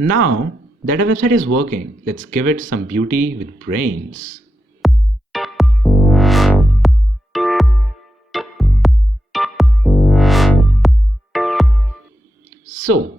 Now that our website is working, let's give it some beauty with brains. So,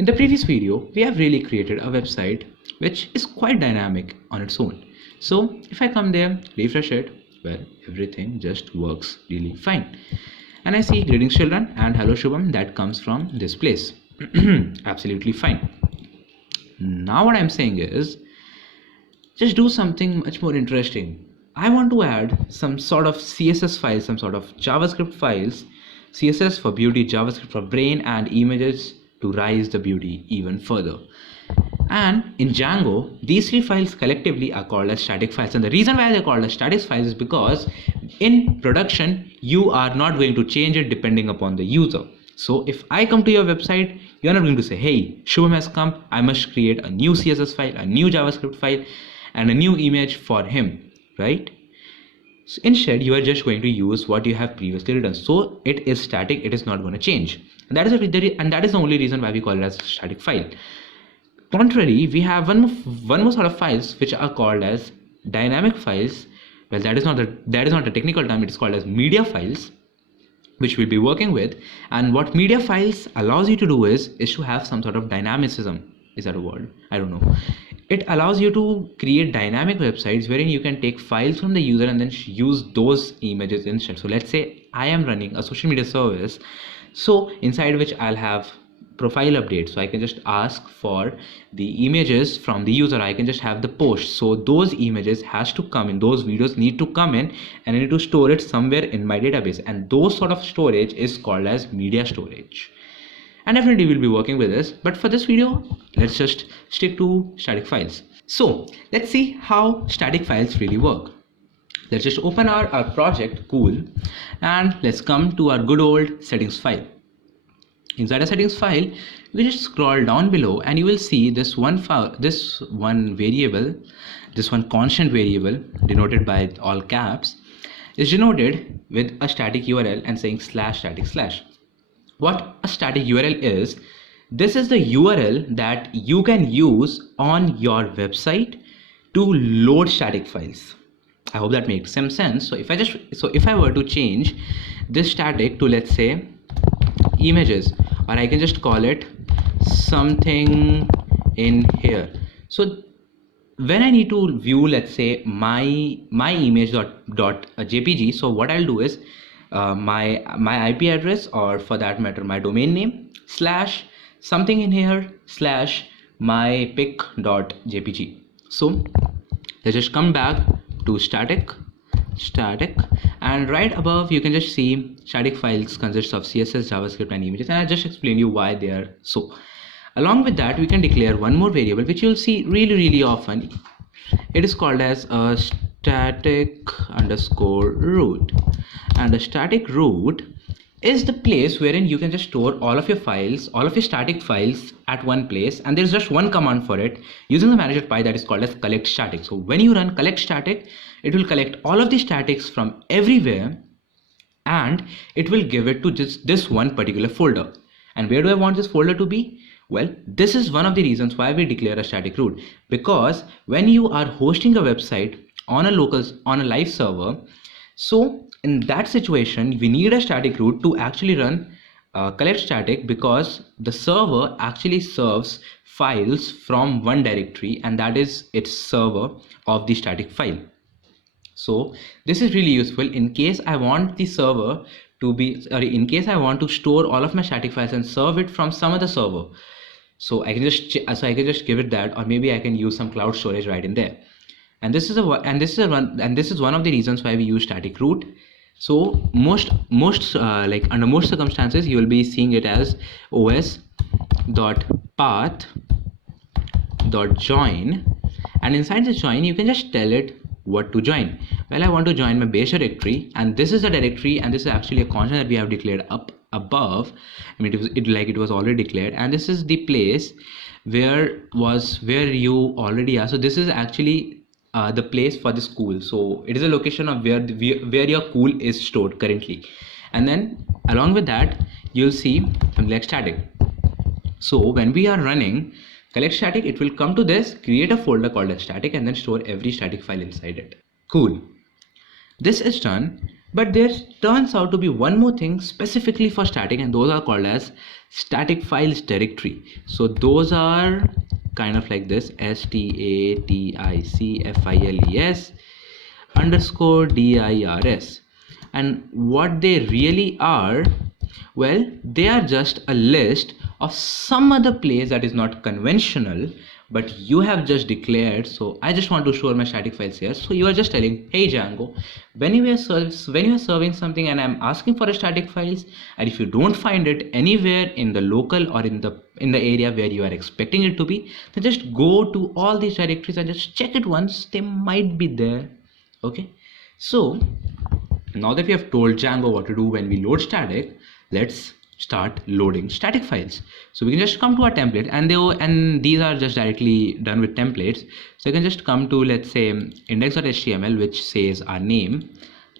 in the previous video, we have really created a website which is quite dynamic on its own. So, if I come there, refresh it, well, everything just works really fine. And I see greetings children and hello Shubham that comes from this place. Absolutely fine. Now what I'm saying is, just do something much more interesting. I want to add some sort of CSS files, some sort of JavaScript files, CSS for beauty, JavaScript for brain, and images to rise the beauty even further. And in Django, these three files collectively are called as static files. And the reason why they're called as static files is because in production, you are not going to change it depending upon the user. So if I come to your website, you're not going to say, hey, Shubham has come, I must create a new CSS file, a new JavaScript file, and a new image for him, right? So instead, you are just going to use what you have previously written. So it is static, it is not going to change. And that is the only reason why we call it as a static file. Contrary, we have one more sort of files which are called as dynamic files. Well, that is not a technical term, it is called as media files, which we'll be working with. And what media files allows you to do is to have some sort of dynamicism. Is that a word? I don't know. It allows you to create dynamic websites wherein you can take files from the user and then use those images instead. So let's say I am running a social media service, so inside which I'll have profile update, so I can just ask for the images from the user. I can just have the post, so those images has to come in, those videos need to come in, and I need to store it somewhere in my database, and those sort of storage is called as media storage. And definitely we'll be working with this, but for this video let's just stick to static files. So let's see how static files really work. Let's just open our project, cool, and let's come to our good old settings file. Inside a settings file, you just scroll down below and you will see this one file, this one constant variable denoted by all caps is denoted with a static URL and saying /static/. What a static URL is, this is the URL that you can use on your website to load static files. I hope that makes some sense. So if I were to change this static to, let's say, images, or I can just call it something in here. So when I need to view, let's say, my image dot jpg, so what I'll do is my IP address, or for that matter my domain name, / something in here / my pic.jpg. So let's just come back to static, and right above you can just see static files consists of CSS, JavaScript, and images, and I'll just explain you why they are so. Along with that, we can declare one more variable which you'll see really often. It is called as a static underscore root, and a static root is the place wherein you can just store all of your files, all of your static files at one place, and there's just one command for it using the manager py that is called as collect static. So when you run collect static, it will collect all of the statics from everywhere and it will give it to just this one particular folder. And where do I want this folder to be? Well, this is one of the reasons why we declare a static root, because when you are hosting a website on a live server, so in that situation we need a static root to actually run collect static, because the server actually serves files from one directory, and that is its server of the static file. So this is really useful in case I want the server to be, in case I want to store all of my static files and serve it from some other server. So I can just give it that, or maybe I can use some cloud storage right in there. And this is one of the reasons why we use static root. So under most circumstances you will be seeing it as os.path.join, and inside the join you can just tell it what to join. Well, I want to join my base directory, and this is the directory, and this is actually a constant that we have declared up above. I mean, it was already declared, and this is the place where you already are. So this is actually the place for the school. So it is a location of where your school is stored currently. And then along with that you'll see some like static. So when we are running collect static, it will come to this, create a folder called as static, and then store every static file inside it. Cool. This is done, but there turns out to be one more thing specifically for static, and those are called as static files directory. So those are kind of like this: staticfiles underscore dirs. And what they really are, well, they are just a list of some other place that is not conventional, but you have just declared. So I just want to store my static files here. So you are just telling, hey Django, when you are serving something and I'm asking for a static files, and if you don't find it anywhere in the local or in the area where you are expecting it to be, then just go to all these directories and just check it once. They might be there. Okay, so now that we have told Django what to do when we load static, let's start loading static files. So we can just come to our template, and these are just directly done with templates. So you can just come to, let's say, index.html, which says our name.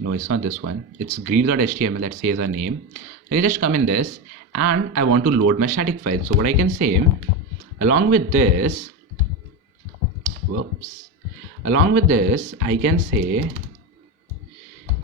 No, it's not this one. It's greet.html that says our name. So you just come in this, and I want to load my static file. So what I can say, along with this, I can say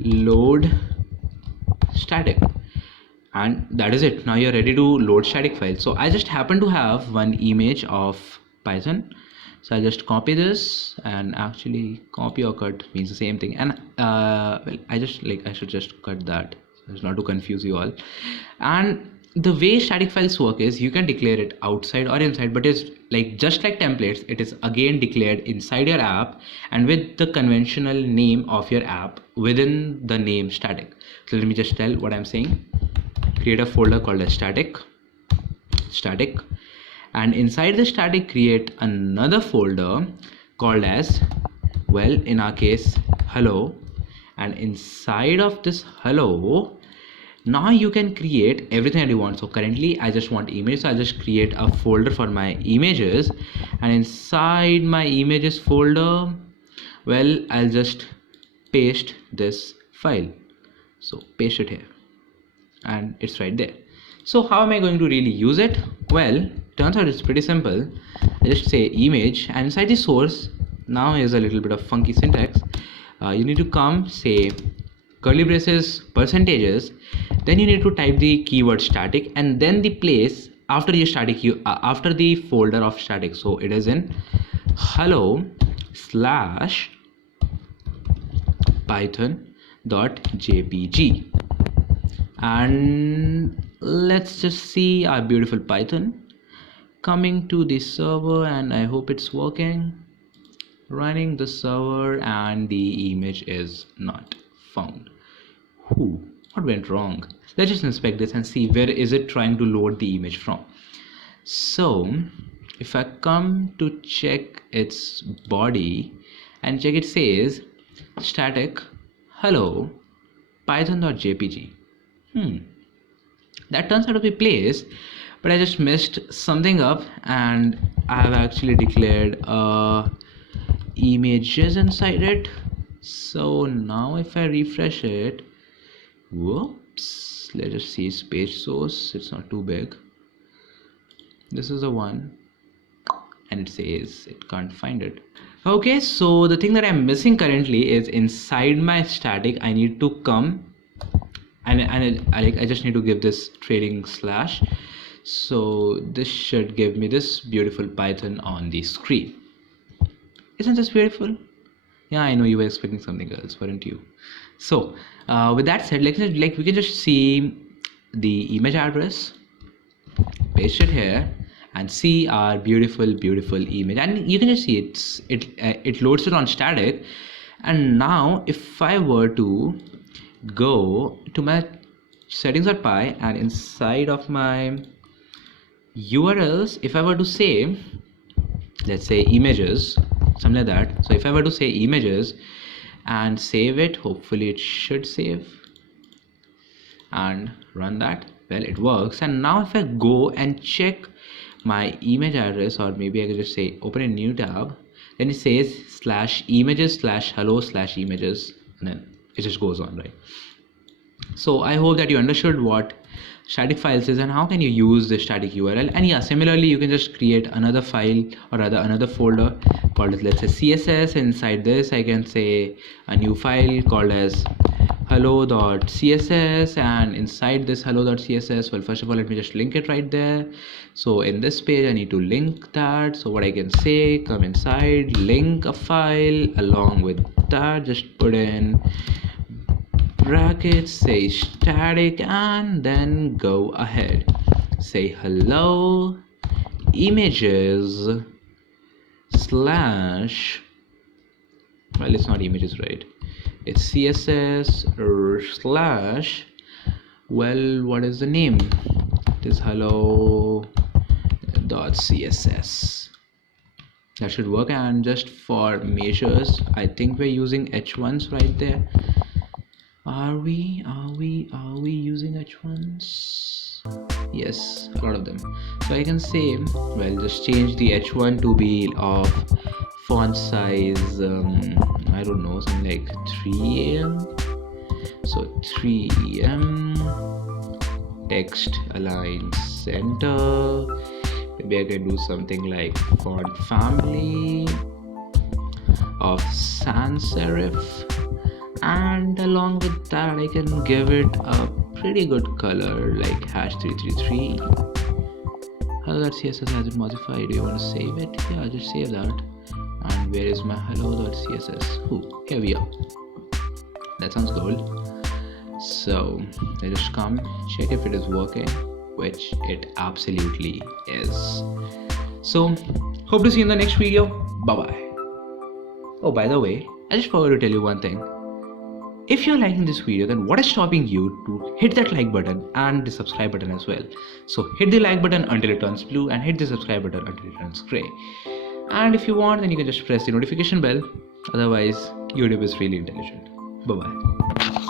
load static, and that is it. Now you're ready to load static files. So I just happen to have one image of Python, so I'll just copy this, and actually copy or cut means the same thing, and well, I should just cut that just not to confuse you all. And the way static files work is you can declare it outside or inside, but it's like just like templates, it is again declared inside your app and with the conventional name of your app within the name static. So let me just tell what I'm saying. Create a folder called as static, and inside the static create another folder called as, well, in our case, hello. And inside of this hello, now you can create everything that you want. So currently I just want images, so I'll just create a folder for my images, and inside my images folder, well, I'll just paste this file. So paste it here, and it's right there. So how am I going to really use it? Well, turns out it's pretty simple. I just say image, and inside the source, now here's a little bit of funky syntax. You need to come, say curly braces percentages, then you need to type the keyword static, and then the place after the static, after the folder of static. So it is in hello slash python.jpg, and let's just see our beautiful Python coming to the server, and I hope it's working. Running the server, and the image is not found. What went wrong? Let's just inspect this and see where is it trying to load the image from. So if I come to check its body and check, it says static hello python.jpg. That turns out to be place, but I just messed something up, and I have actually declared images inside it. So now if I refresh it, whoops, let's just see page source. It's not too big. This is the one, and it says it can't find it. Okay, so the thing that I'm missing currently is inside my static. I need to come and I just need to give this trailing slash. So this should give me this beautiful Python on the screen. Isn't this beautiful? Yeah, I know you were expecting something else, weren't you? So with that said, like we can just see the image address, paste it here, and see our beautiful image. And you can just see it loads it on static. And now if I were to go to my settings.py, and inside of my URLs, if I were to say, let's say images, something like that. So if I were to say images and save it, hopefully it should save, and run that, well, it works. And now if I go and check my image address, or maybe I could just say open a new tab, then it says /images/hello/images, and then it just goes on, right? So I hope that you understood what static files is and how can you use the static URL. And yeah, similarly you can just create another file or rather another folder called as, let's say, CSS. Inside this I can say a new file called as hello.css, and inside this hello.css, well, first of all let me just link it right there. So in this page I need to link that. So what I can say, come inside, link a file, along with that just put in brackets, say static, and then go ahead, say hello images slash, well, it's not images, right? It's CSS slash, well, what is the name? It is hello.css. That should work. And just for measures, I think we're using h1s right there. Are we using h1s? Yes, a lot of them. So I can say, well, just change the h1 to be of font size, I don't know, something like 3em. So 3em, text align center. Maybe I can do something like font family of sans serif, and along with that I can give it a pretty good color like #333. hello.css has it modified. Do you want to save it? Yeah, just save that. And where is my hello.css? Oh, here we are. That sounds good. So I just come check if it is working, which it absolutely is. So hope to see you in the next video. Bye bye. Oh, by the way, I just forgot to tell you one thing. If you're liking this video, then what is stopping you to hit that like button and the subscribe button as well? So hit the like button until it turns blue and hit the subscribe button until it turns gray. And if you want, then you can just press the notification bell. Otherwise, YouTube is really intelligent. Bye bye.